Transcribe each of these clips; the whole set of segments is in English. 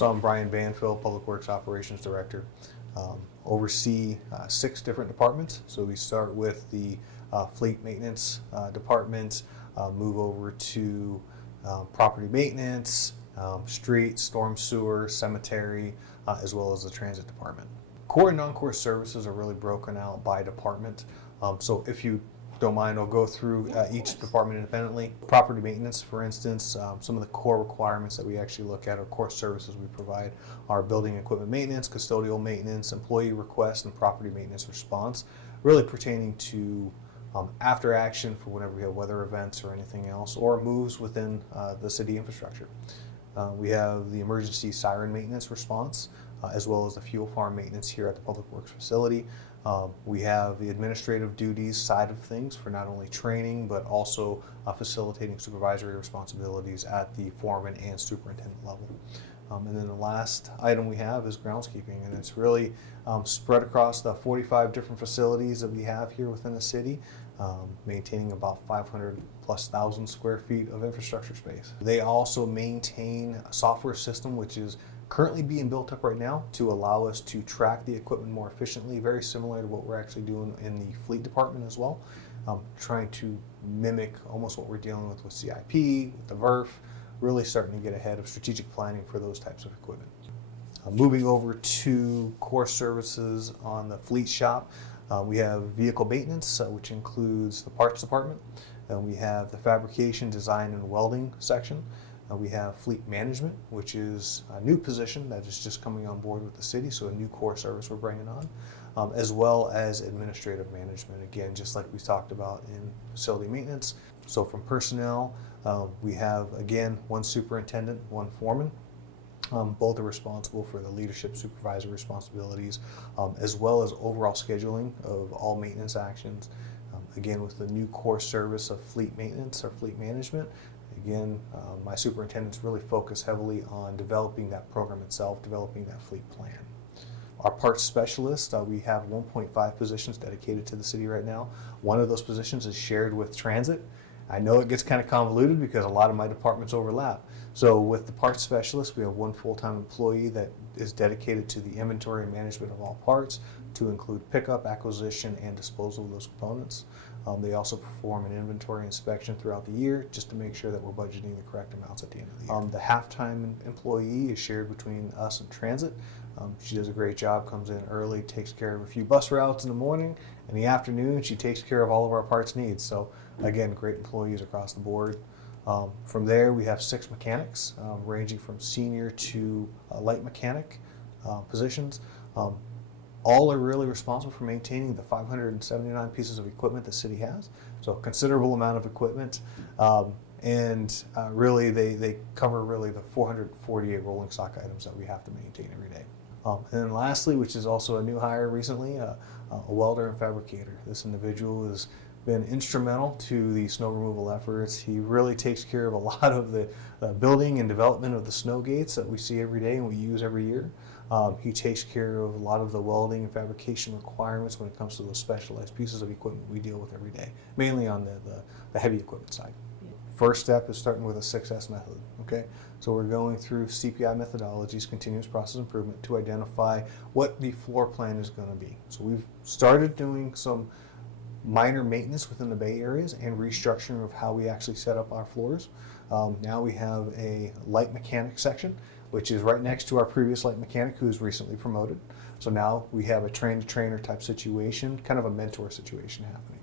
So I'm Brian Banfield, Public Works Operations Director. Oversee 6 different departments. So we start with the fleet maintenance department, move over to property maintenance, street, storm sewer, cemetery, as well as the transit department. Core and non-core services are really broken out by department. So if you don't mind, I'll go through each department independently. Property maintenance, for instance, some of the core requirements that we actually look at, or core services we provide, are building equipment maintenance, custodial maintenance, employee request, and property maintenance response, really pertaining to after action for whenever we have weather events or anything else, or moves within the city infrastructure. We have the emergency siren maintenance response, as well as the fuel farm maintenance here at the Public Works facility. We have the administrative duties side of things for not only training, but also facilitating supervisory responsibilities at the foreman and superintendent level. And then the last item we have is groundskeeping, and it's really spread across the 45 different facilities that we have here within the city, maintaining about 500,000+ square feet of infrastructure space. They also maintain a software system which is currently being built up right now to allow us to track the equipment more efficiently, very similar to what we're actually doing in the fleet department as well, trying to mimic almost what we're dealing with CIP, with the VERF, really starting to get ahead of strategic planning for those types of equipment. Moving over to core services on the fleet shop, we have vehicle maintenance, which includes the parts department. We have the fabrication, design, and welding section. We have fleet management, which is a new position that is just coming on board with the city, so a new core service we're bringing on, as well as administrative management, again, just like we talked about in facility maintenance. So from personnel, we have, again, one superintendent, one foreman. Both are responsible for the leadership supervisor responsibilities, as well as overall scheduling of all maintenance actions. Again, with the new core service of fleet maintenance or fleet management, again, my superintendents really focus heavily on developing that program itself, developing that fleet plan. Our parts specialist, we have 1.5 positions dedicated to the city right now. One of those positions is shared with transit. I know it gets kind of convoluted because a lot of my departments overlap. So with the parts specialist, we have one full-time employee that is dedicated to the inventory and management of all parts, to include pickup, acquisition, and disposal of those components. They also perform an inventory inspection throughout the year just to make sure that we're budgeting the correct amounts at the end of the year. The half-time employee is shared between us and transit. She does a great job, comes in early, takes care of a few bus routes in the morning. In the afternoon, she takes care of all of our parts needs. So again, great employees across the board. From there, we have 6 mechanics, ranging from senior to light mechanic positions. All are really responsible for maintaining the 579 pieces of equipment the city has. So a considerable amount of equipment. Really they cover really the 448 rolling stock items that we have to maintain every day. And then lastly, which is also a new hire recently, a welder and fabricator. This individual has been instrumental to the snow removal efforts. He really takes care of a lot of the building and development of the snow gates that we see every day and we use every year. He takes care of a lot of the welding and fabrication requirements when it comes to those specialized pieces of equipment we deal with every day, mainly on the heavy equipment side. First step is starting with a 6S method, okay? So we're going through CPI methodologies, continuous process improvement, to identify what the floor plan is going to be. So we've started doing some minor maintenance within the Bay areas and restructuring of how we actually set up our floors. Now we have a light mechanic section, which is right next to our previous light mechanic who's recently promoted. So now we have a train-to-trainer type situation, kind of a mentor situation happening.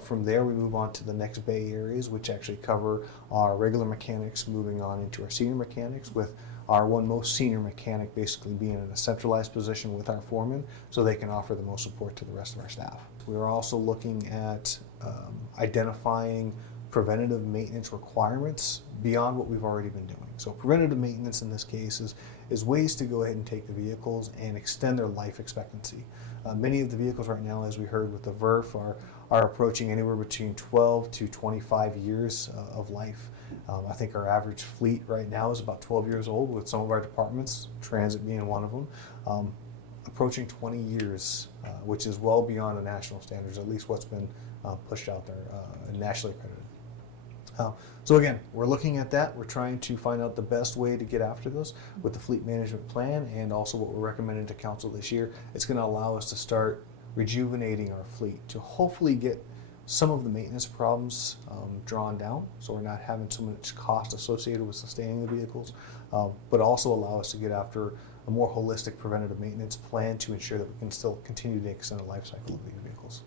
From there, we move on to the next Bay areas, which actually cover our regular mechanics, moving on into our senior mechanics, with our one most senior mechanic basically being in a centralized position with our foreman so they can offer the most support to the rest of our staff. We're also looking at identifying preventative maintenance requirements beyond what we've already been doing. So preventative maintenance in this case is ways to go ahead and take the vehicles and extend their life expectancy. Many of the vehicles right now, as we heard with the VERF, are approaching anywhere between 12 to 25 years of life. I think our average fleet right now is about 12 years old, with some of our departments, transit being one of them, approaching 20 years, which is well beyond the national standards, at least what's been pushed out there and nationally accredited. So again, we're looking at that. We're trying to find out the best way to get after those with the fleet management plan, and also what we're recommending to council this year. It's going to allow us to start rejuvenating our fleet to hopefully get some of the maintenance problems drawn down, so we're not having so much cost associated with sustaining the vehicles, but also allow us to get after a more holistic preventative maintenance plan to ensure that we can still continue to extend the life cycle of these vehicles.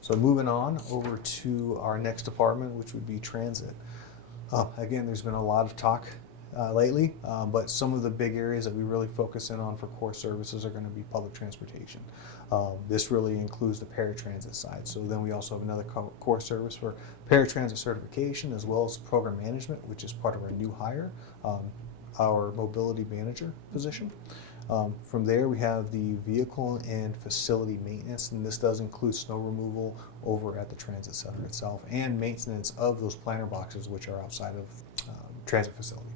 So moving on over to our next department, which would be transit. Again, there's been a lot of talk lately, but some of the big areas that we really focus in on for core services are going to be public transportation. This really includes the paratransit side. So then we also have another core service for paratransit certification, as well as program management, which is part of our new hire, our mobility manager position. From there, we have the vehicle and facility maintenance, and this does include snow removal over at the transit center itself and maintenance of those planter boxes, which are outside of transit facility.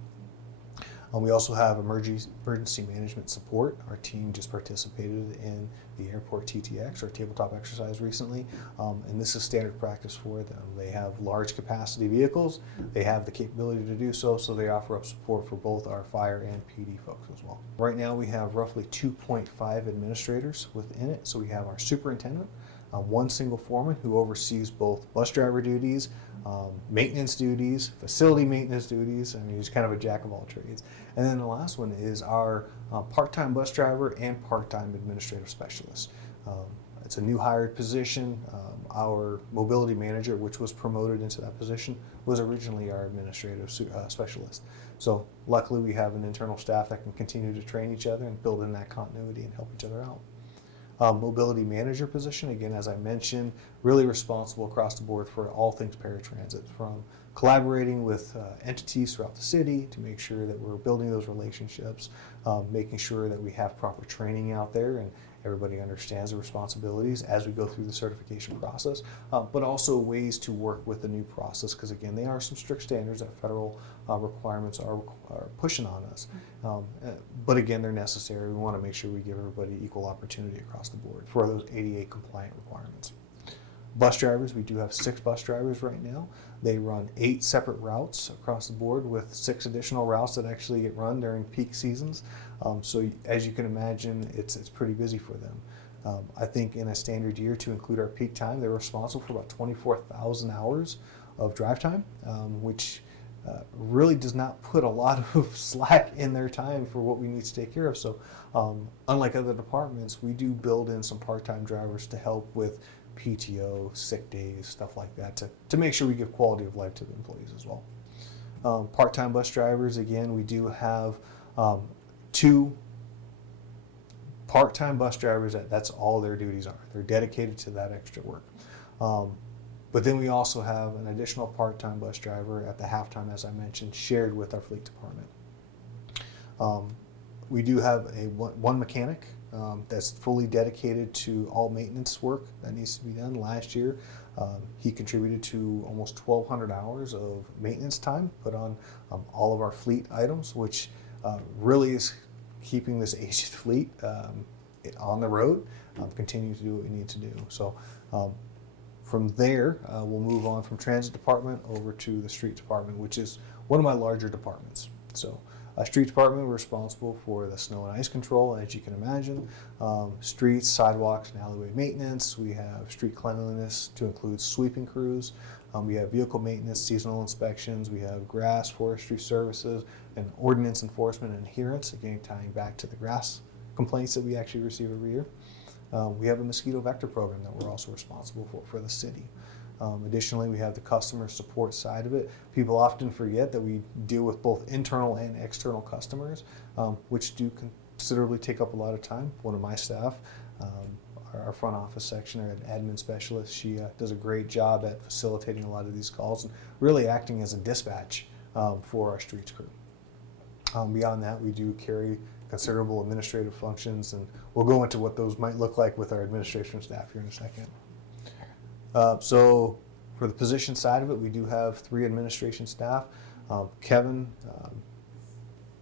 We also have emergency management support. Our team just participated in the airport TTX, or tabletop exercise, recently, and this is standard practice for them. They have large capacity vehicles. They have the capability to do so, so they offer up support for both our fire and PD folks as well. Right now we have roughly 2.5 administrators within it. So we have our superintendent, one single foreman who oversees both bus driver duties, maintenance duties, facility maintenance duties. I mean, he's kind of a jack of all trades. And then the last one is our part-time bus driver and part-time administrative specialist. It's a new hired position. Our mobility manager, which was promoted into that position, was originally our administrative specialist. So luckily we have an internal staff that can continue to train each other and build in that continuity and help each other out. Mobility manager position, again, as I mentioned, really responsible across the board for all things paratransit, from collaborating with entities throughout the city to make sure that we're building those relationships, making sure that we have proper training out there and everybody understands the responsibilities as we go through the certification process, but also ways to work with the new process, because again, they are some strict standards that federal requirements are pushing on us. But again, they're necessary. We want to make sure we give everybody equal opportunity across the board for those ADA compliant requirements. Bus drivers, we do have 6 bus drivers right now. They run 8 separate routes across the board, with 6 additional routes that actually get run during peak seasons. So as you can imagine, it's pretty busy for them. I think in a standard year, to include our peak time, they're responsible for about 24,000 hours of drive time, which really does not put a lot of slack in their time for what we need to take care of. So unlike other departments, we do build in some part-time drivers to help with PTO, sick days, stuff like that, to make sure we give quality of life to the employees as well. Part-time bus drivers, again, we do have 2 part-time bus drivers that's all their duties are. They're dedicated to that extra work. But then we also have an additional part-time bus driver at the halftime, as I mentioned, shared with our fleet department. We do have one mechanic that's fully dedicated to all maintenance work that needs to be done. Last year, he contributed to almost 1,200 hours of maintenance time put on all of our fleet items, which really is keeping this aged fleet on the road, continue to do what we need to do. So from there, we'll move on from transit department over to the street department, which is one of my larger departments. So street department, we're responsible for the snow and ice control, as you can imagine, streets, sidewalks, and alleyway maintenance. We have street cleanliness to include sweeping crews. We have vehicle maintenance, seasonal inspections. We have grass, forestry services, and ordinance enforcement and adherence, again tying back to the grass complaints that we actually receive every year. We have a mosquito vector program that we're also responsible for the city. Additionally, we have the customer support side of it. People often forget that we deal with both internal and external customers, which do considerably take up a lot of time. One of my staff, our front office section, or an admin specialist, she does a great job at facilitating a lot of these calls and really acting as a dispatch for our streets crew. Beyond that, we do carry considerable administrative functions, and we'll go into what those might look like with our administration staff here in a second. So for the position side of it, we do have 3 administration staff. Kevin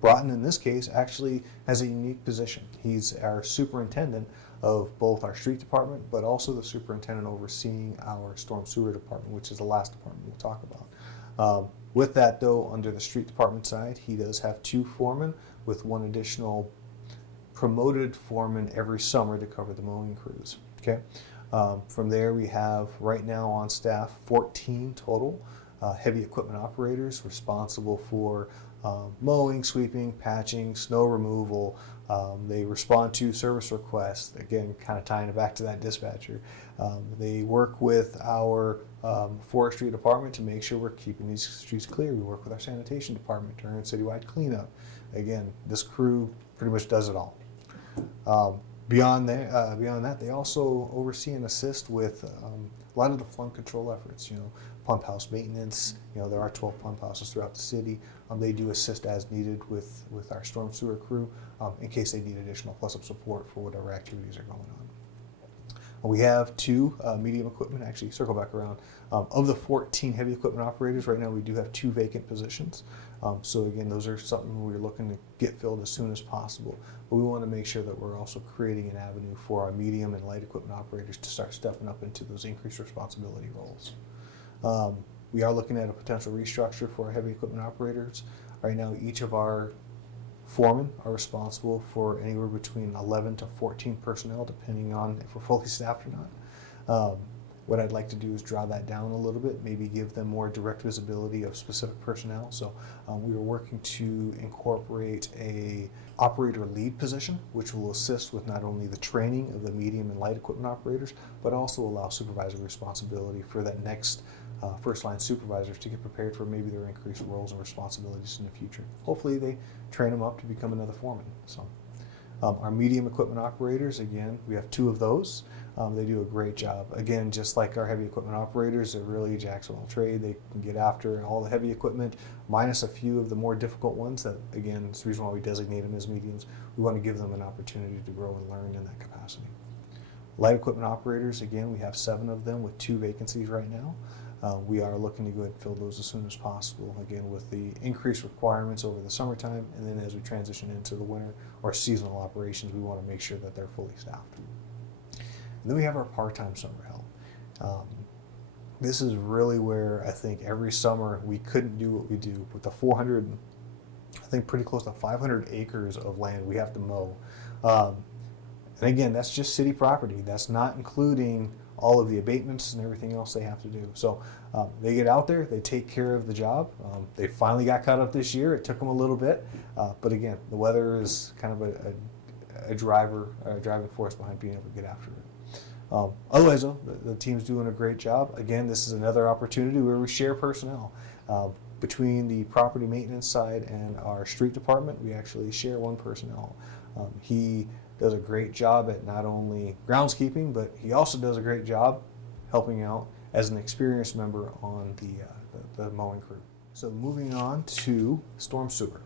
Broughton, in this case, actually has a unique position. He's our superintendent of both our street department, but also the superintendent overseeing our storm sewer department, which is the last department we'll talk about. With that, though, under the street department side, he does have 2 foremen with 1 additional promoted foreman every summer to cover the mowing crews. Okay. From there, we have right now on staff 14 total heavy equipment operators responsible for mowing, sweeping, patching, snow removal. They respond to service requests, again, kind of tying it back to that dispatcher. They work with our forestry department to make sure we're keeping these streets clear. We work with our sanitation department during citywide cleanup. Again, this crew pretty much does it all. Beyond that, they also oversee and assist with a lot of the flood control efforts. Pump house maintenance. There are 12 pump houses throughout the city. They do assist as needed with our storm sewer crew in case they need additional plus-up support for whatever activities are going on. We have 2 medium equipment, actually circle back around. Of the 14 heavy equipment operators, right now we do have 2 vacant positions. So again, those are something we're looking to get filled as soon as possible. But we want to make sure that we're also creating an avenue for our medium and light equipment operators to start stepping up into those increased responsibility roles. We are looking at a potential restructure for our heavy equipment operators. Right now, each of our foremen are responsible for anywhere between 11 to 14 personnel, depending on if we're fully staffed or not. What I'd like to do is draw that down a little bit, maybe give them more direct visibility of specific personnel. So we are working to incorporate a operator lead position, which will assist with not only the training of the medium and light equipment operators, but also allow supervisory responsibility for that next first line supervisors to get prepared for maybe their increased roles and responsibilities in the future. Hopefully they train them up to become another foreman. So our medium equipment operators, again, we have 2 of those. They do a great job. Again, just like our heavy equipment operators, they're really jacks of all trade. They can get after all the heavy equipment, minus a few of the more difficult ones that, again, it's the reason why we designate them as mediums. We want to give them an opportunity to grow and learn in that capacity. Light equipment operators, again, we have 7 of them with 2 vacancies right now. We are looking to go ahead and fill those as soon as possible, again, with the increased requirements over the summertime, and then as we transition into the winter or seasonal operations, we want to make sure that they're fully staffed. And then we have our part-time summer help. This is really where I think every summer we couldn't do what we do with the 400, I think pretty close to 500 acres of land we have to mow. And again, that's just city property. That's not including all of the abatements and everything else they have to do. So they get out there, they take care of the job. They finally got caught up this year. It took them a little bit, but again, the weather is kind of a driving force behind being able to get after it. Otherwise, though, the team's doing a great job. Again, this is another opportunity where we share personnel. Between the property maintenance side and our street department, we actually share 1 personnel. He does a great job at not only groundskeeping, but he also does a great job helping out as an experienced member on the mowing crew. So moving on to storm sewer.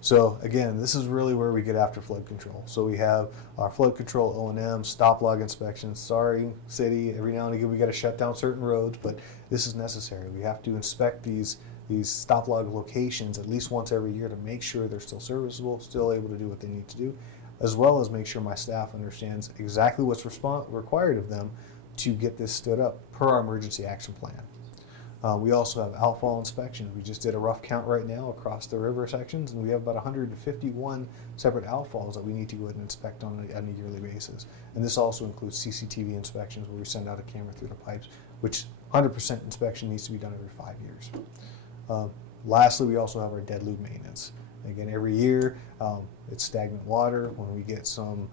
So again, this is really where we get after flood control. So we have our flood control O&M, stop log inspections. Sorry, city, every now and again we got to shut down certain roads, but this is necessary. We have to inspect these stop log locations at least once every year to make sure they're still serviceable, still able to do what they need to do, as well as make sure my staff understands exactly what's required of them to get this stood up per our emergency action plan. We also have outfall inspections. We just did a rough count right now across the river sections, and we have about 151 separate outfalls that we need to go ahead and inspect on a yearly basis. And this also includes CCTV inspections where we send out a camera through the pipes, which 100% inspection needs to be done every 5 years. Lastly, we also have our dead loop maintenance. Again, every year it's stagnant water. When we get some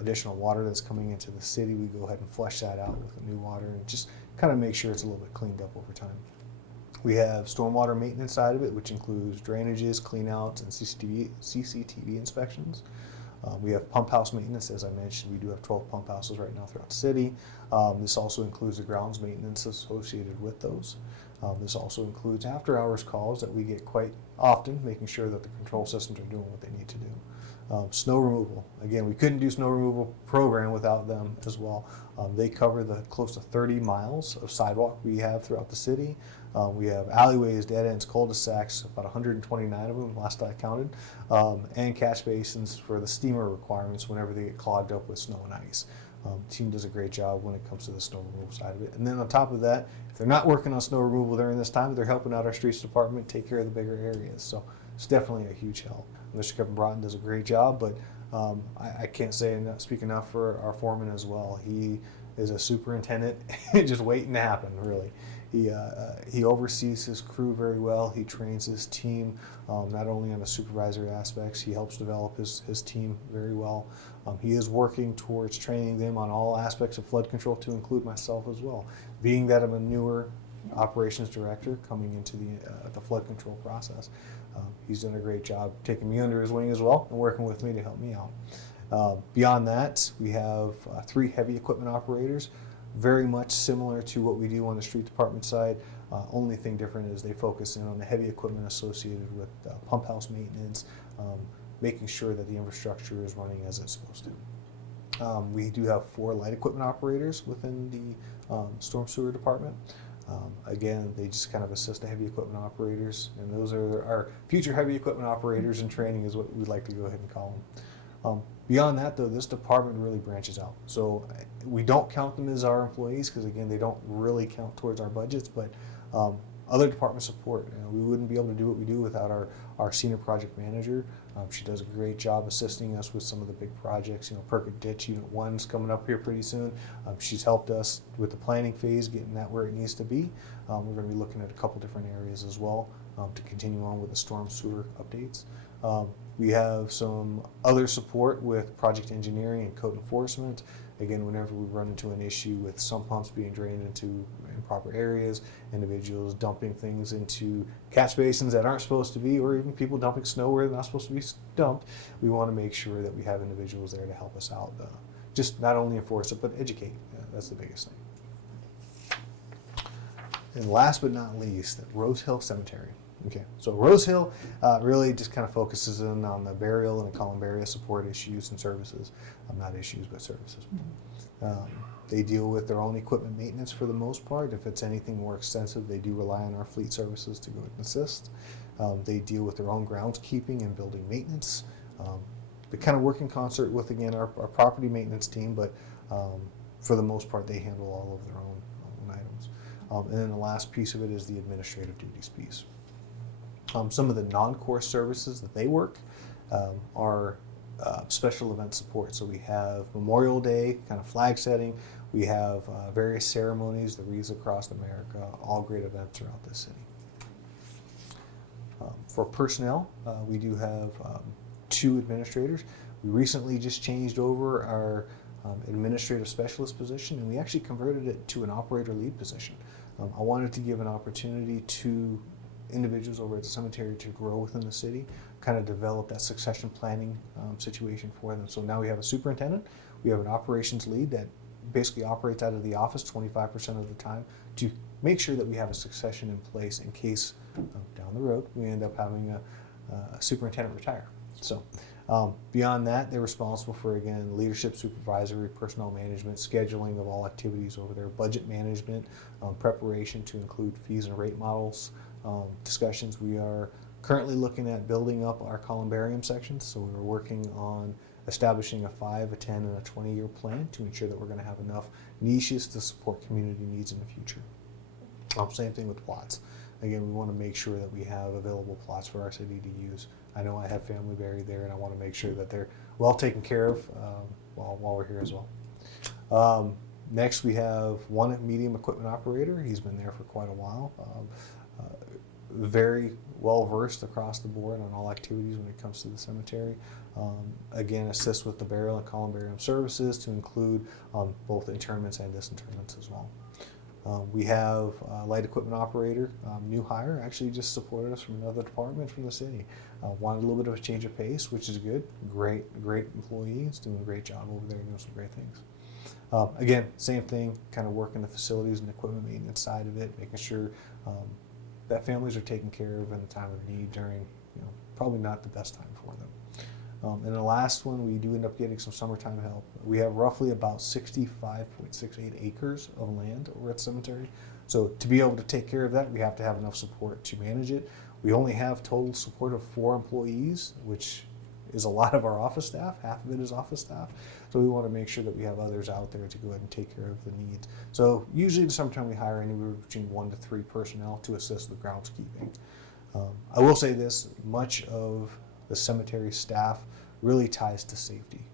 additional water that's coming into the city, we go ahead and flush that out with the new water and just kind of make sure it's a little bit cleaned up over time. We have stormwater maintenance side of it, which includes drainages, cleanouts, and CCTV inspections. We have pump house maintenance. As I mentioned, we do have 12 pump houses right now throughout the city. This also includes the grounds maintenance associated with those. This also includes after hours calls that we get quite often, making sure that the control systems are doing what they need to do. Snow removal. Again, we couldn't do snow removal program without them as well. They cover the close to 30 miles of sidewalk we have throughout the city. We have alleyways, dead ends, cul-de-sacs, about 129 of them last I counted, and catch basins for the steamer requirements whenever they get clogged up with snow and ice. The team does a great job when it comes to the snow removal side of it. And then on top of that, if they're not working on snow removal during this time, they're helping out our streets department take care of the bigger areas. So it's definitely a huge help. Mr. Kevin Broughton does a great job, but I can't say enough, speak enough for our foreman as well. He is a superintendent just waiting to happen, really. He oversees his crew very well. He trains his team, not only on the supervisory aspects, he helps develop his team very well. He is working towards training them on all aspects of flood control, to include myself as well. Being that I'm a newer operations director coming into the flood control process, he's done a great job taking me under his wing as well and working with me to help me out. Beyond that, we have 3 heavy equipment operators, very much similar to what we do on the street department side. Only thing different is they focus in on the heavy equipment associated with pump house maintenance, making sure that the infrastructure is running as it's supposed to. We do have 4 light equipment operators within the storm sewer department. Again, they just kind of assist the heavy equipment operators, and those are our future heavy equipment operators in training is what we'd like to go ahead and call them. Beyond that, though, this department really branches out. So we don't count them as our employees because, again, they don't really count towards our budgets, but other department support. We wouldn't be able to do what we do without our senior project manager. She does a great job assisting us with some of the big projects. Perkett Ditch Unit 1's coming up here pretty soon. She's helped us with the planning phase, getting that where it needs to be. We're going to be looking at a couple different areas as well to continue on with the storm sewer updates. We have some other support with project engineering and code enforcement. Again, whenever we run into an issue with sump pumps being drained into improper areas, individuals dumping things into catch basins that aren't supposed to be, or even people dumping snow where they're not supposed to be dumped, we want to make sure that we have individuals there to help us out. Just not only enforce it, but educate. That's the biggest thing. And last but not least, Rose Hill Cemetery. Okay, so Rose Hill really just kind of focuses in on the burial and the columbaria support issues and services. Not issues, but services. They deal with their own equipment maintenance for the most part. If it's anything more extensive, they do rely on our fleet services to go and assist. They deal with their own groundskeeping and building maintenance. They kind of work in concert with, again, our property maintenance team, but for the most part, they handle all of their own items. And then the last piece of it is the administrative duties piece. Some of the non-core services that they work are special event support. So we have Memorial Day, kind of flag setting. We have various ceremonies, the Wreaths Across America, all great events throughout the city. For personnel, we do have 2 administrators. We recently just changed over our administrative specialist position, and we actually converted it to an operator lead position. I wanted to give an opportunity to individuals over at the cemetery to grow within the city, kind of develop that succession planning situation for them. So now we have a superintendent, we have an operations lead that basically operates out of the office 25% of the time to make sure that we have a succession in place in case down the road we end up having a superintendent retire. So beyond that, they're responsible for, again, leadership, supervisory, personnel management, scheduling of all activities over there, budget management, preparation to include fees and rate models, discussions. We are currently looking at building up our columbarium sections, so we're working on establishing a 5, a 10, and a 20-year plan to ensure that we're going to have enough niches to support community needs in the future. Same thing with plots. Again, we want to make sure that we have available plots for our city to use. I know I have family buried there, and I want to make sure that they're well taken care of while we're here as well. Next, we have 1 medium equipment operator. He's been there for quite a while. Very well versed across the board on all activities when it comes to the cemetery. Again, assists with the burial and columbarium services to include both interments and disinterments as well. We have a light equipment operator, new hire, actually just supported us from another department from the city. Wanted a little bit of a change of pace, which is good. Great employee. He's doing a great job over there, doing some great things. Again, same thing, kind of working the facilities and equipment maintenance side of it, making sure that families are taken care of in the time of need during, probably not the best time for them. And the last one, we do end up getting some summertime help. We have roughly about 65.68 acres of land over at the cemetery. So to be able to take care of that, we have to have enough support to manage it. We only have total support of 4 employees, which is a lot of our office staff. Half of it is office staff. So we want to make sure that we have others out there to go ahead and take care of the needs. So usually in the summertime we hire anywhere between 1 to 3 personnel to assist with groundskeeping. I will say this, much of the cemetery staff really ties to safety.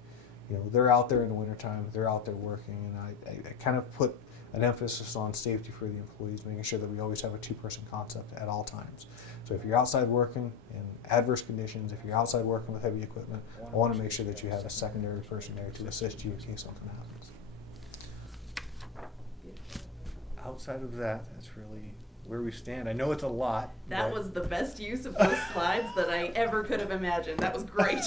You know, they're out there in the wintertime, they're out there working, and I kind of put an emphasis on safety for the employees, making sure that we always have a 2-person concept at all times. So if you're outside working in adverse conditions, if you're outside working with heavy equipment, I want to make sure that you have a secondary person there to assist you in case something happens. Outside of that, that's really where we stand. I know it's a lot. That was the best use of those slides that I ever could have imagined. That was great.